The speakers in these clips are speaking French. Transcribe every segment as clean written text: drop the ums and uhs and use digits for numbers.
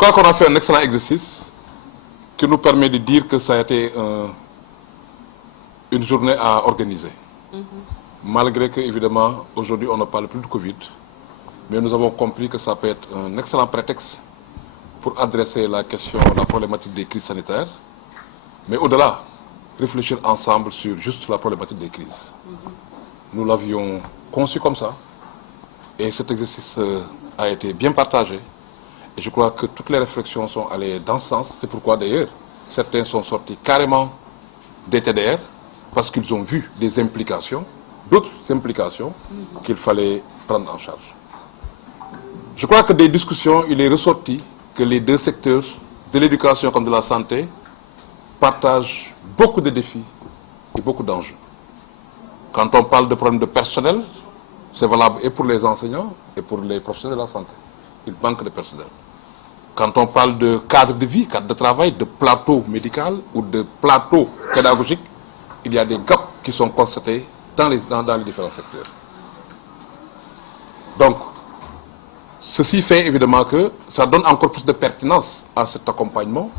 crois qu'on a fait un excellent exercice qui nous permet de dire que ça a été une journée à organiser. Malgré que, évidemment, aujourd'hui, on ne parle plus de Covid, mais nous avons compris que ça peut être un excellent prétexte pour adresser la problématique des crises sanitaires, mais au-delà, réfléchir ensemble sur juste la problématique des crises. Nous l'avions conçu comme ça, et cet exercice a été bien partagé, et je crois que toutes les réflexions sont allées dans ce sens. C'est pourquoi d'ailleurs, certains sont sortis carrément des TDR, parce qu'ils ont vu des implications, d'autres implications qu'il fallait prendre en charge. Je crois que des discussions, il est ressorti que les deux secteurs, de l'éducation comme de la santé, partagent beaucoup de défis et beaucoup d'enjeux. Quand on parle de problèmes de personnel, c'est valable et pour les enseignants et pour les professionnels de la santé. Il manque de personnel. Quand on parle de cadre de vie, cadre de travail, de plateau médical ou de plateau pédagogique, il y a des gaps qui sont constatés dans les différents secteurs. Donc, ceci fait évidemment que ça donne encore plus de pertinence à cet accompagnement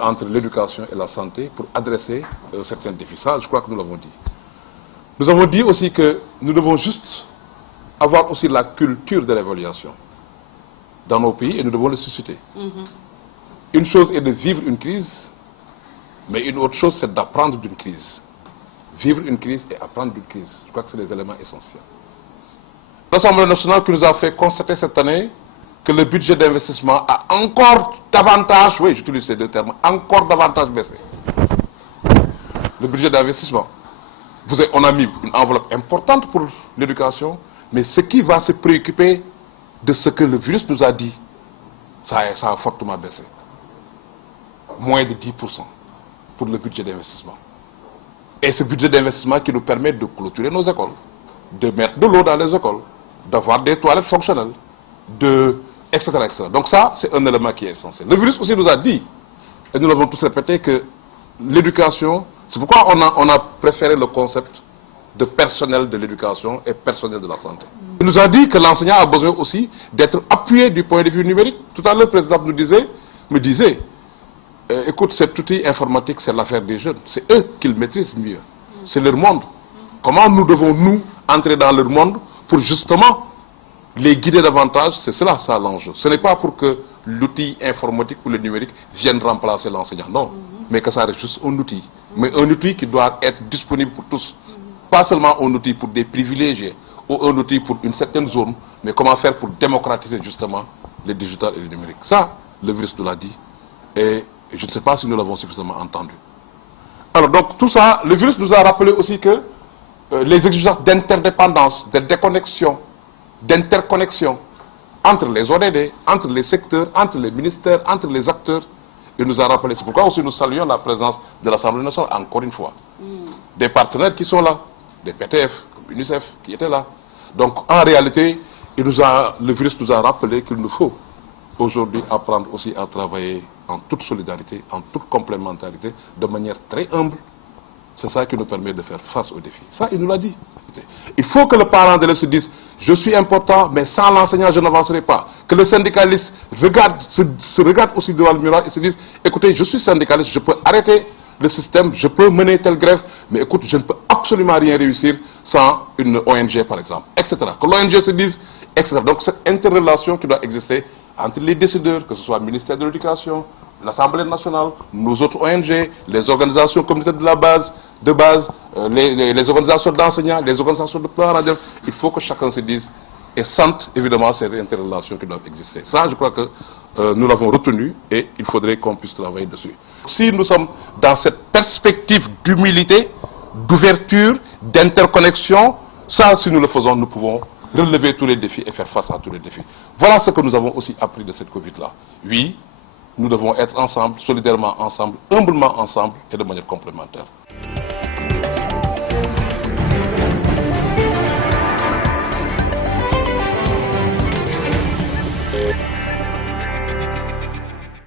entre l'éducation et la santé pour adresser certains défis. Ça, je crois que nous l'avons dit. Nous avons dit aussi que nous devons juste avoir aussi la culture de l'évaluation dans nos pays et nous devons le susciter. Une chose est de vivre une crise, mais une autre chose c'est d'apprendre d'une crise. Vivre une crise et apprendre d'une crise. Je crois que c'est des éléments essentiels. L'Assemblée nationale qui nous a fait constater cette année que le budget d'investissement a encore davantage, oui j'utilise ces deux termes, encore davantage baissé. Le budget d'investissement. On a mis une enveloppe importante pour l'éducation, mais ce qui va se préoccuper de ce que le virus nous a dit, ça a fortement baissé. Moins de 10% pour le budget d'investissement. Et ce budget d'investissement qui nous permet de clôturer nos écoles, de mettre de l'eau dans les écoles, d'avoir des toilettes fonctionnelles, etc., etc. Donc ça, c'est un élément qui est essentiel. Le virus aussi nous a dit, et nous l'avons tous répété, que l'éducation, c'est pourquoi on a préféré le concept de personnel de l'éducation et personnel de la santé. Il nous a dit que l'enseignant a besoin aussi d'être appuyé du point de vue numérique. Tout à l'heure, le président me disait, écoute, cet outil informatique, c'est l'affaire des jeunes. C'est eux qui le maîtrisent mieux. C'est leur monde. Comment nous devons, nous, entrer dans leur monde pour justement les guider davantage? C'est cela, ça l'enjeu. Ce n'est pas pour que l'outil informatique ou le numérique vienne remplacer l'enseignant, non. Mais que ça reste juste un outil. Mais un outil qui doit être disponible pour tous. Pas seulement un outil pour des privilégiés ou un outil pour une certaine zone, mais comment faire pour démocratiser justement le digital et le numérique. Ça, le virus nous l'a dit. Et je ne sais pas si nous l'avons suffisamment entendu. Alors donc tout ça, le virus nous a rappelé aussi que les exigences d'interdépendance, de déconnexion, d'interconnexion entre les ODD, entre les secteurs, entre les ministères, entre les acteurs, il nous a rappelé. C'est pourquoi aussi nous saluons la présence de l'Assemblée nationale, encore une fois. Des partenaires qui sont là, des PTF, comme UNICEF, qui étaient là. Donc en réalité, le virus nous a rappelé qu'il nous faut aujourd'hui apprendre aussi à travailler en toute solidarité, en toute complémentarité, de manière très humble. C'est ça qui nous permet de faire face aux défis. Ça, il nous l'a dit. Il faut que le parent d'élève se dise, je suis important, mais sans l'enseignant, je n'avancerai pas. Que le syndicaliste se regarde aussi devant le miroir et se dise, écoutez, je suis syndicaliste, je peux arrêter le système, je peux mener telle grève, mais écoute, je ne peux absolument rien réussir sans une ONG, par exemple, etc. Que l'ONG se dise, etc. Donc, cette interrelation qui doit exister entre les décideurs, que ce soit le ministère de l'Éducation, l'Assemblée nationale, nos autres ONG, les organisations communautaires de base, les organisations d'enseignants, les organisations de parents d'élèves, il faut que chacun se dise et sente évidemment ces interrelations qui doivent exister. Ça, je crois que nous l'avons retenu et il faudrait qu'on puisse travailler dessus. Si nous sommes dans cette perspective d'humilité, d'ouverture, d'interconnexion, ça, si nous le faisons, nous pouvons relever tous les défis et faire face à tous les défis. Voilà ce que nous avons aussi appris de cette Covid-là. Oui, nous devons être ensemble, solidairement ensemble, humblement ensemble et de manière complémentaire.